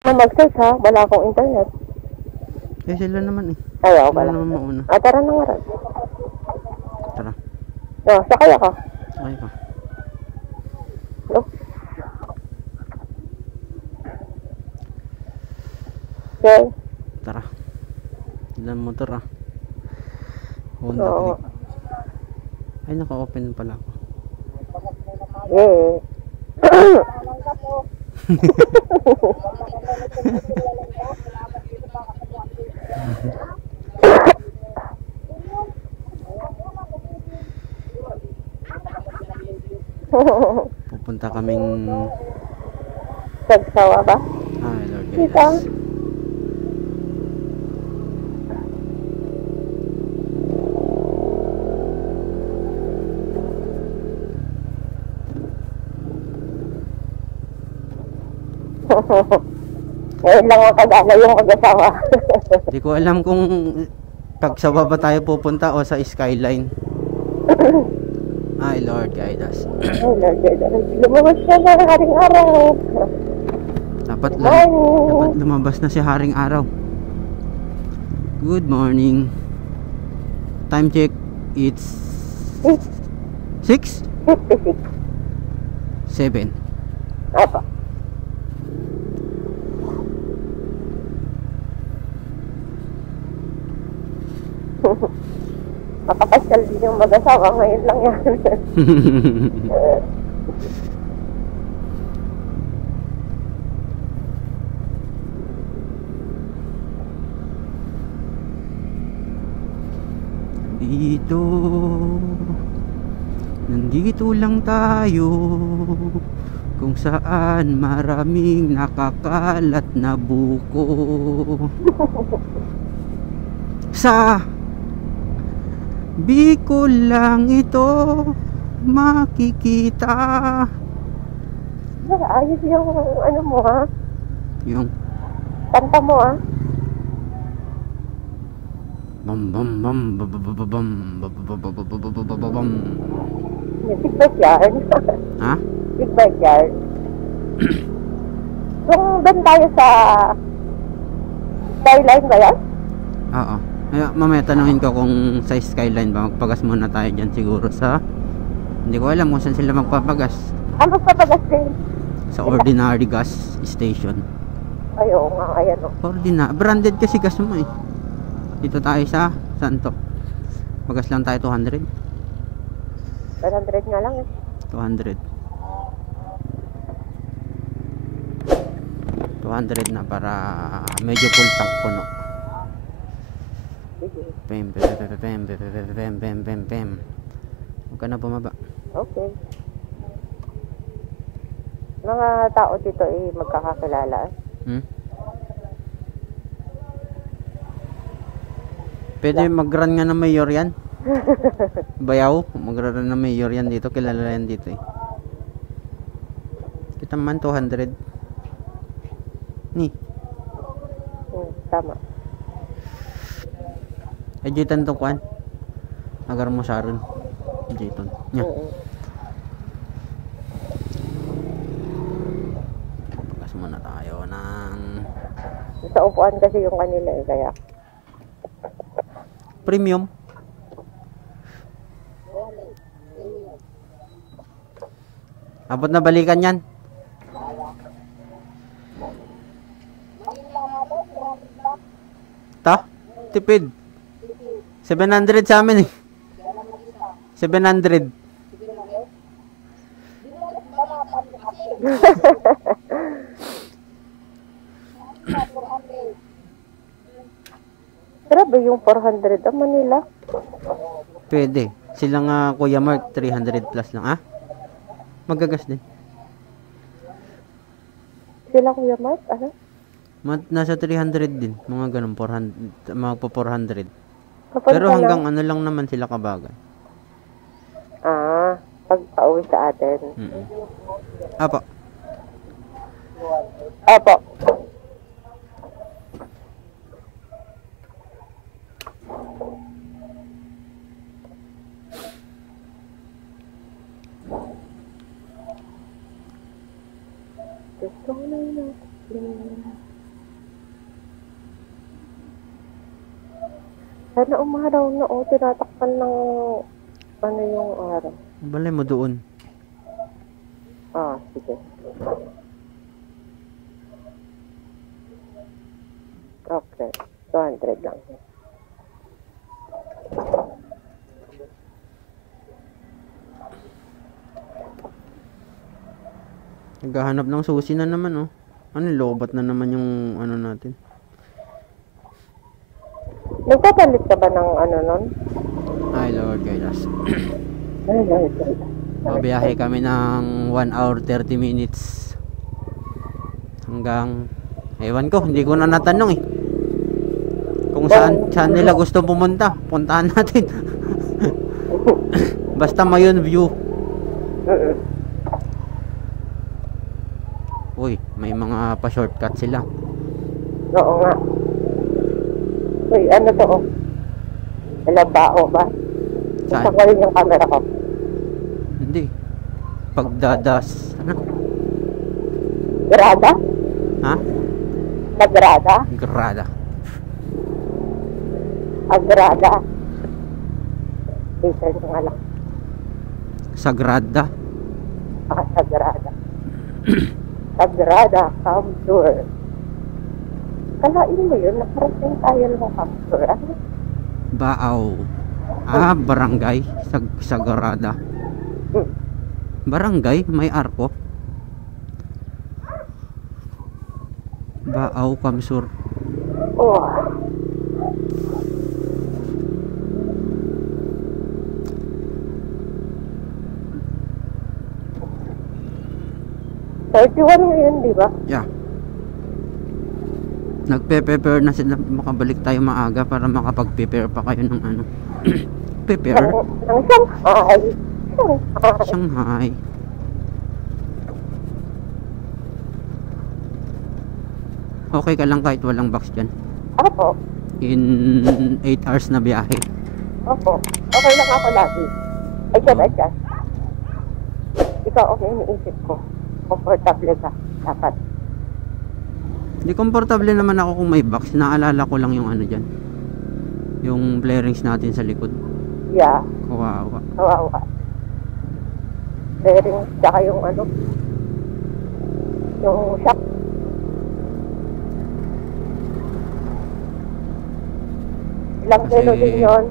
Mag-search ha, wala akong internet. Eh, sila naman eh. Ayaw Sila pala. naman mauna. Tara na nga rin. Tara. Sakay ako. Sakay ka. No? Okay. Tara. Ilan motor ah. Honda Oo. Click. Ay, naka-open pala ako. Yeah. Pupunta kaming Sagsawa ba? Lord guide Kita. us. Ngayon lang ang kagana yung mag-asawa. Hindi ko alam kung pag sa baba tayo pupunta o sa skyline. Ay, Lord guide us. Ay, Lord, lumabas siya na haring araw. Dapat Morning. lumabas na si Haring Araw. Good morning. Time check. It's 6? 56. 7. Apa. Makapasyal din yung mag-asawa. Ngayon lang yan. Dito, nandito lang tayo, kung saan maraming nakakalat na buko. Sa Bicol lang ito makikita. Ayos yung ano mo ha. Yung Kanta mo ha. bam bam bam bababam bababam. Big backyard. Ha? Big backyard. Kung doon tayo sa skyline ba yan? Oo. Kaya mamaya tanungin ko kung sa skyline ba magpagas muna tayo dyan siguro sa, hindi ko alam kung saan sila magpapagas. Ano sa pagas-din? Sa ordinary gas station. Ay, oo nga, ayan o. Branded kasi gas mo eh. Dito tayo sa Santo. Pagas lang tayo 200. 100 nga lang eh. 200 na para medyo full tank puno. Sige. Pem. Huwag ka na bumaba. Okay. Mga tao dito eh magkakakilala eh. Pwede mag-run nga ng mayor yan. Bayaw, mag-run ng mayor yan dito. Kilala yan dito eh. Kita man 200. Ni. Tama. Ay, jitan to kuan. Agar mo saron. Jitan. Nya. Pagas muna tayo ng Sa upuan kasi yung kanila eh, kaya. premium. Abot na balikan yan. Ta? Tipid. 700 sa amin eh. 700. Grabe yung 400 ang Manila. Pwede. Sila nga Kuya Mark 300 plus lang ah. Magagas din. Sila Kuya Mark, ano? Nasa 300 din. Mga ganun 400, mga po 400. Kapag Pero hanggang ano lang naman sila kabagan. Pag pauwi sa atin. Apo. Opo. Gusto ko na Sana umaraw na tinatakpan ng ano yung araw. Balay mo doon. Sige. Okay, 200 lang. Naghahanap ng susi na naman, oh. Ano, lobat na naman yung ano natin. Nagpapalit ka ba ng ano nun? Ay, Lord guide us. Ay, Babiyahe kami ng 1 hour 30 minutes. Hanggang, ewan ko, hindi ko na natanong eh. Kung saan nila gusto pumunta, puntahan natin. Basta mayon view. Uy, may mga pa-shortcut sila. Oo nga. Uy, ano to? Alabao ba? Saan? Isa ko rin yung camera ko. Hindi. Pagdadas. Ano? Grada? Ha? Nagrada? Grada. Agrada. Isa yung alak. Sagrada. Sagrada. Sagrada, Camsur. Kalain mo yun, nakarating tayo ng Camsur. Ano? Baaw. Barangay. Sagrada. Barangay, may arko. Baaw, Kamsur. Oh. $31 ngayon, di ba? Yeah. Nagpe-prepare na sila, makabalik tayo maaga para makapag-prepare pa kayo ng ano. Prepare? Ng Shanghai. Shanghai. Okay ka lang kahit walang box dyan. Opo. In 8 hours na biyahe. Opo. Okay lang ako lagi. I can adjust. Ikaw ang iniisip ko. Comfortable ka. Dapat. Hindi, komportable naman ako kung may box. Naalala ko lang yung ano dyan. Yung flarings natin sa likod. Yeah. Kawawa. Kawawa. Bearing, tsaka yung ano. Yung shock. Ilang Kasi kilo din yun.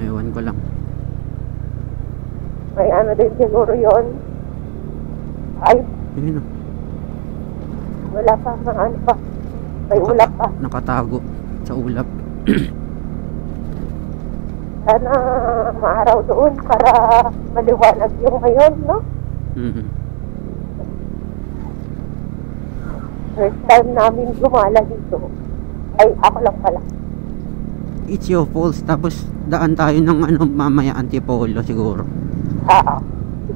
Ewan ko lang. May ano din siguro yun. Ay, Ayun, oh. wala pa. Ano pa. May ulap pa. Nakatago sa ulap. Sana maaraw doon para maliwanag yung ngayon, no? First time namin gumala dito. Ay, ako lang pala. It's your fault. Tapos daan tayo ng ano mamaya Antipolo siguro.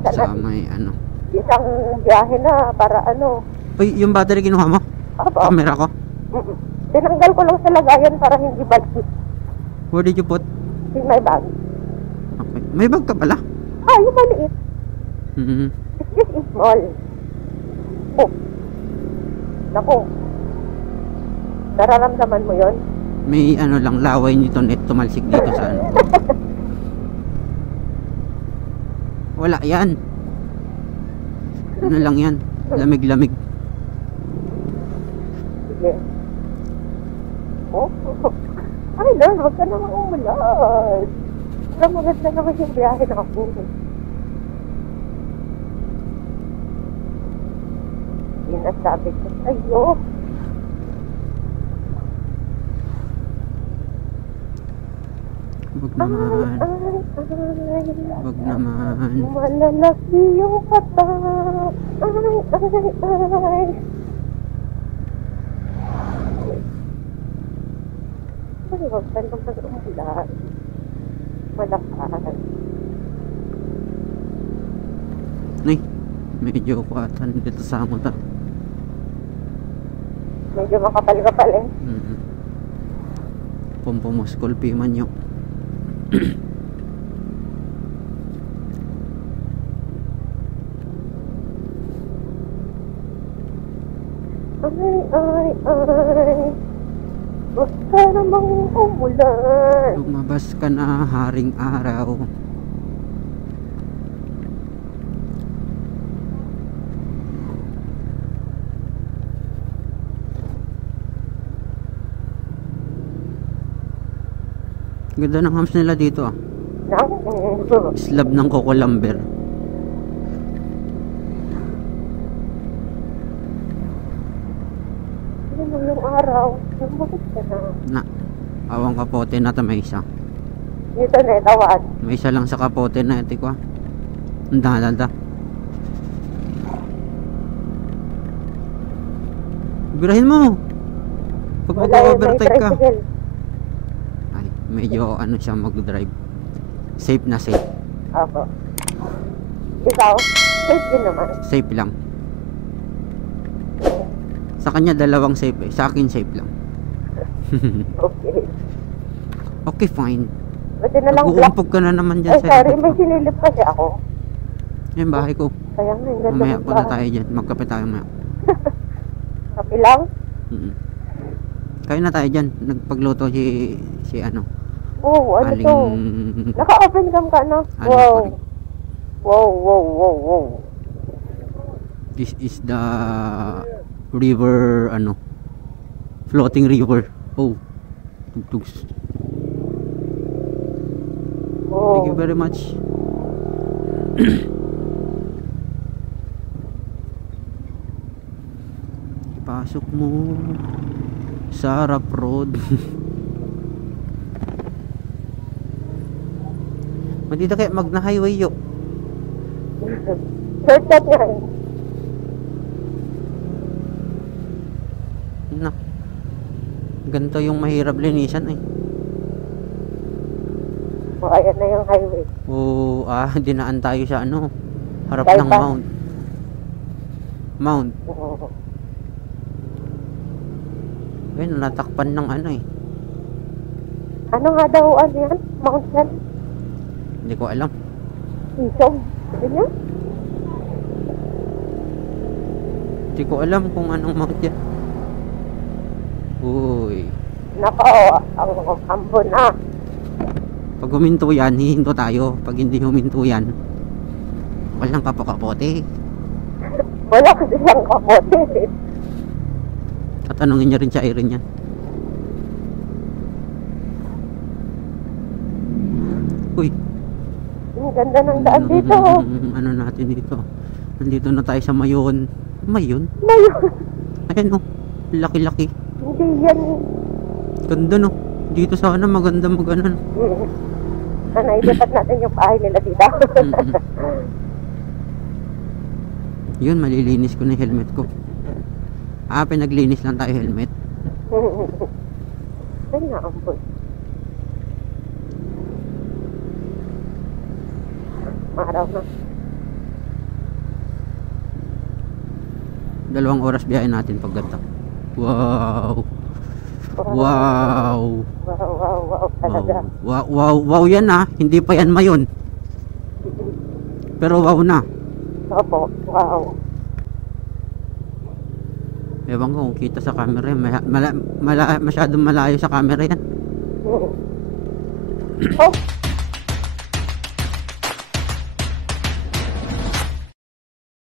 Isa Sa na. may ano. Isang biyahe na para ano. Uy, yung battery kinuha mo? Opo. Camera ko? Tinanggal ko lang sa lagayan para hindi balkit. Where did you put? In my bag. Okay. May bag ka pala? Yung maliit. It's just small. Oh. Naku. Nararamdaman mo yon? May ano lang, laway nito net tumalsik dito sa ano. Wala yan. Ano lang yan? Lamig-lamig. Sige. Oh. Ay, Lord, huwag ka naman umulan. Pero maganda naman yung biyahe na ako. Sinasabi ko sa'yo. Wag naman. Wag naman. Malalaki yung kata. Ay. Ay, huwag ka naman umulan. Malakas. Ay, medyo kuwatan dito sa amo ta. Medyo makapal-kapal eh. Pompumuskol piman yun. Ay. Huwag ka namang umulan. Lumabas ka na, haring araw. Ganda ng hams nila dito ah. Slab ng Coco Lumber. Ano mo yung araw? Lumabas ka na. Na, awang kapote na to, may isa. Dito na tawad. May isa lang sa kapote na ito ko ah. Handa. Birahin mo. Pag mag-overtake ka. Ay, medyo ano siya mag-drive. Safe na safe. Opo. Ikaw? Safe din naman. Safe lang. Sa kanya dalawang safe eh. Sa akin safe lang. Okay. Okay, fine. Buti na lang black. Nag-uumpog ka na naman dyan Ay, sa sorry. likod May ko. sinilip kasi ako. Yung bahay ko. Kaya nga, yung ganda Mamaya ng punta bahay. tayo dyan. Magkape tayo mamaya. Kapi lang? Kaya na tayo dyan. Nagpagluto si ano. Oo, ano Aling... to? Naka-open cam ka, no? Aling Wow. Cory. Wow. This is the river, ano, floating river. Oh, tugtugs. Wow. Thank you very much. Ipasok mo Sarap Road. Mandito kaya magna highway yo. Shortcut nga eh. Na. Ganito yung mahirap linisan eh. O, ayan na yung highway. Oo, dinaan tayo sa ano, harap Bypass. ng Mount. Oo. Ayun, natakpan ng ano eh. Ano nga daw, ano yan? Mountain? Hindi ko alam. Isong? Ganyan? Hindi ko alam kung anong mount yan. Uy. Nako, ang ambo na. Pag huminto yan, hihinto tayo. Pag hindi huminto yan, walang kapote. Wala kasi siyang kapote. At tanongin niya rin siya Irene yan. Uy. Ang ganda ng daan dito. Ano natin dito? Nandito na tayo sa Mayon. Mayon? Ngayon, Ayan oh. Laki-laki. hindi yan. Ganda no. Dito sana maganda mag-anan. Ano, ilipat natin yung bahay nila dito. Yun, malilinis ko na yung helmet ko. Pinaglinis lang tayo helmet. Ay, naambol. Araw na. 2 oras biyahe natin pag ganda. Wow. Wow, talaga. Wow yan hindi pa yan Mayon. Pero wow na. Opo, wow. Ewan ko kung kita sa camera yan. Masyadong malayo sa camera yan. Oh,